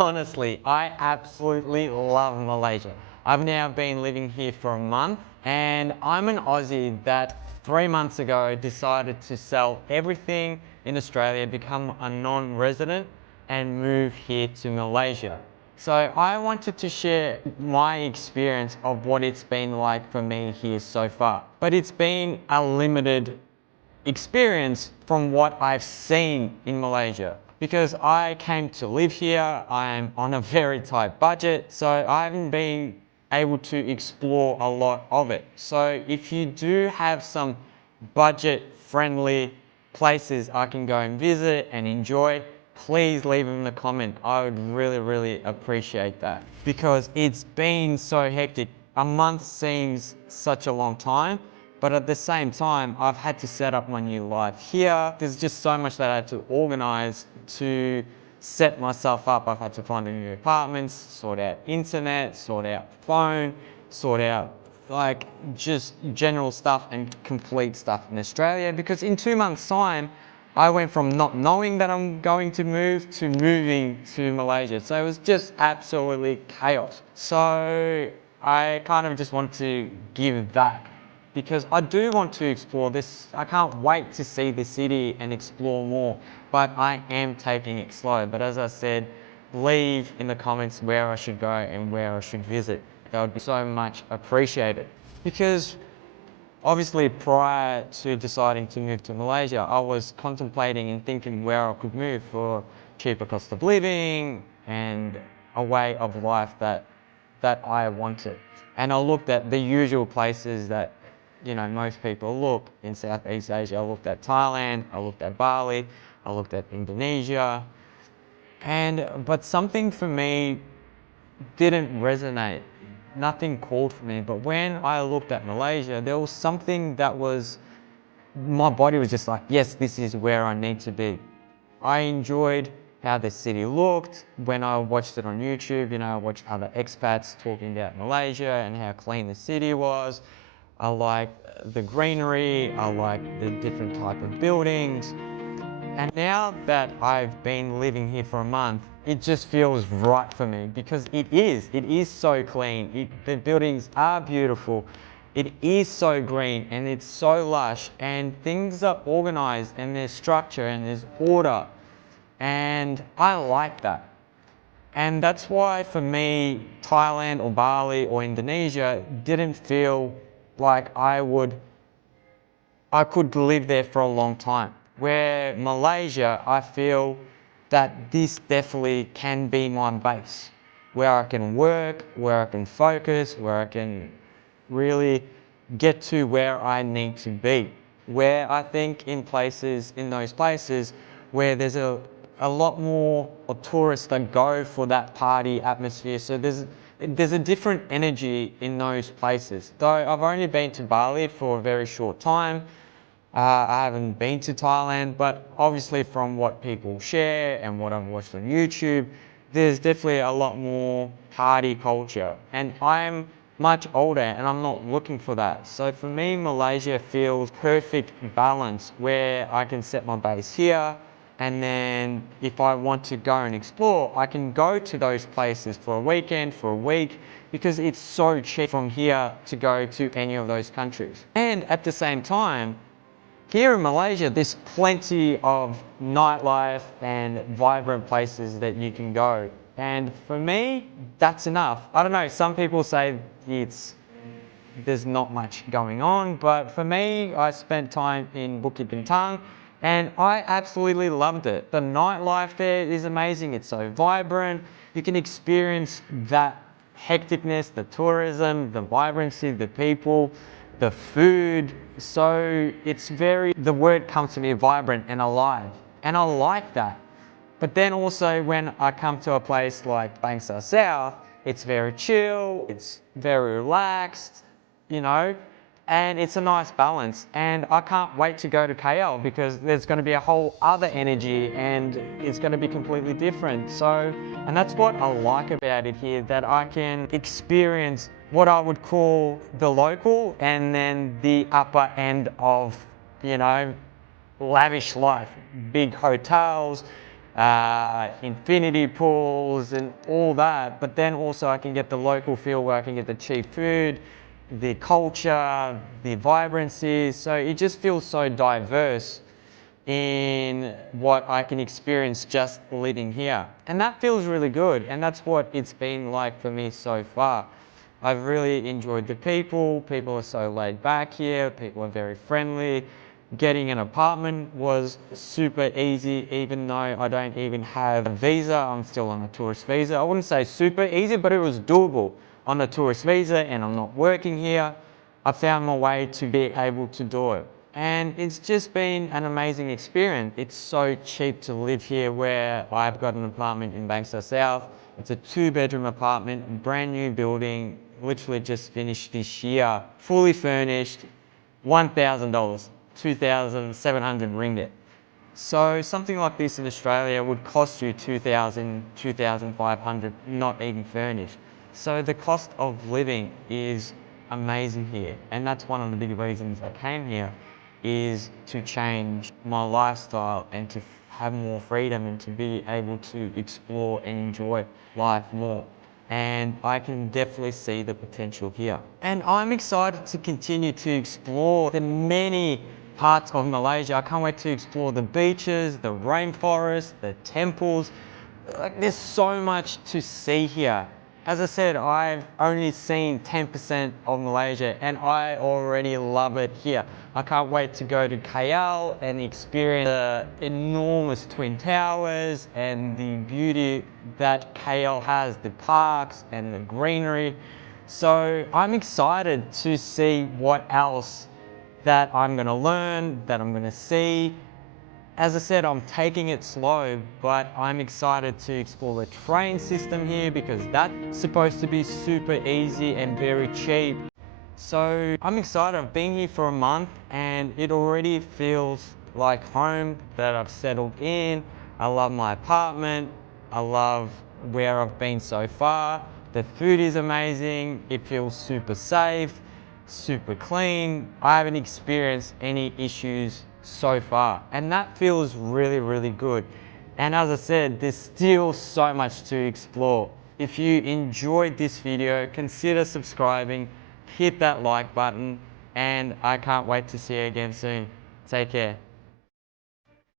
honestly, I absolutely love Malaysia. I've now been living here for a month, and I'm an Aussie that 3 months ago decided to sell everything in Australia, become a non-resident and move here to Malaysia. So I wanted to share my experience of what it's been like for me here so far. But it's been a limited experience from what I've seen in Malaysia. Because I came to live here, I'm on a very tight budget, so I haven't been able to explore a lot of it. So if you do have some budget-friendly places I can go and visit and enjoy, please leave them in the comment. I would really appreciate that. Because it's been so hectic. A month seems such a long time, but at the same time, I've had to set up my new life here. There's just so much that I had to organize to set myself up. I've had to find a new apartment, sort out internet, sort out phone, sort out like just general stuff and complete stuff in Australia. Because in 2 months' time, I went from not knowing that I'm going to move to moving to Malaysia. So it was just absolutely chaos. So I kind of just want to give that, because I do want to explore this. I can't wait to see the city and explore more, but I am taking it slow. But as I said, leave in the comments where I should go and where I should visit. That would be so much appreciated. Because obviously prior to deciding to move to Malaysia, I was contemplating and thinking where I could move for cheaper cost of living and a way of life that I wanted. And I looked at the usual places that most people look in Southeast Asia. I looked at Thailand, I looked at Bali, I looked at Indonesia, but something for me didn't resonate. Nothing called for me. But when I looked at Malaysia, there was something that my body was just like, yes, this is where I need to be. I enjoyed how the city looked. When I watched it on YouTube, I watched other expats talking about Malaysia and how clean the city was. I like the greenery, I like the different type of buildings. And now that I've been living here for a month, it just feels right for me, because it is so clean. The buildings are beautiful. It is so green and it's so lush, and things are organized and there's structure and there's order. And I like that. And that's why for me, Thailand or Bali or Indonesia didn't feel like I could live there for a long time. Where Malaysia, I feel that this definitely can be my base, where I can work, where I can focus, where I can really get to where I need to be. Where I think in those places where there's a lot more tourists that go for that party atmosphere. So there's a different energy in those places. Though I've only been to Bali for a very short time, I haven't been to Thailand, but obviously from what people share and what I've watched on YouTube, there's definitely a lot more party culture. And I'm much older and I'm not looking for that. So for me, Malaysia feels perfect balance, where I can set my base here, and then if I want to go and explore, I can go to those places for a weekend, for a week, because it's so cheap from here to go to any of those countries. And at the same time, here in Malaysia, there's plenty of nightlife and vibrant places that you can go. And for me, that's enough. I don't know, some people say there's not much going on, but for me, I spent time in Bukit Bintang and I absolutely loved it. The nightlife there is amazing. It's so vibrant. You can experience that hecticness, the tourism, the vibrancy, the people, the food. So the word comes to me, vibrant and alive. And I like that. But then also when I come to a place like Bangsar South, it's very chill, it's very relaxed, and it's a nice balance. And I can't wait to go to KL, because there's going to be a whole other energy and it's going to be completely different. And that's what I like about it here, that I can experience what I would call the local and then the upper end of, lavish life. Big hotels, infinity pools and all that, but then also I can get the local feel where I can get the cheap food, the culture, the vibrancy. So it just feels so diverse in what I can experience just living here. And that feels really good. And that's what it's been like for me so far. I've really enjoyed the people. People are so laid back here. People are very friendly. Getting an apartment was super easy, even though I don't even have a visa. I'm still on a tourist visa. I wouldn't say super easy, but it was doable on a tourist visa, and I'm not working here. I found my way to be able to do it. And it's just been an amazing experience. It's so cheap to live here, where I've got an apartment in Bangsar South. It's a 2-bedroom apartment, brand new building, literally just finished this year, fully furnished, $1,000, 2,700 ringgit. So something like this in Australia would cost you 2,000, 2,500, not even furnished. So the cost of living is amazing here. And that's one of the big reasons I came here, is to change my lifestyle and to have more freedom and to be able to explore and enjoy life more. And I can definitely see the potential here. And I'm excited to continue to explore the many parts of Malaysia. I can't wait to explore the beaches, the rainforest, the temples. Like, there's so much to see here. As I said, I've only seen 10% of Malaysia and I already love it here. I can't wait to go to KL and experience the enormous Twin Towers and the beauty that KL has, the parks and the greenery. So I'm excited to see what else that I'm going to learn, that I'm going to see. As I said, I'm taking it slow, but I'm excited to explore the train system here because that's supposed to be super easy and very cheap. So I'm excited. I've been here for a month and it already feels like home, that I've settled in. I love my apartment. I love where I've been so far. The food is amazing. It feels super safe, super clean. I haven't experienced any issues so far, and that feels really, really good. And as I said, there's still so much to explore. If you enjoyed this video, consider subscribing, hit that like button, and I can't wait to see you again soon. Take care.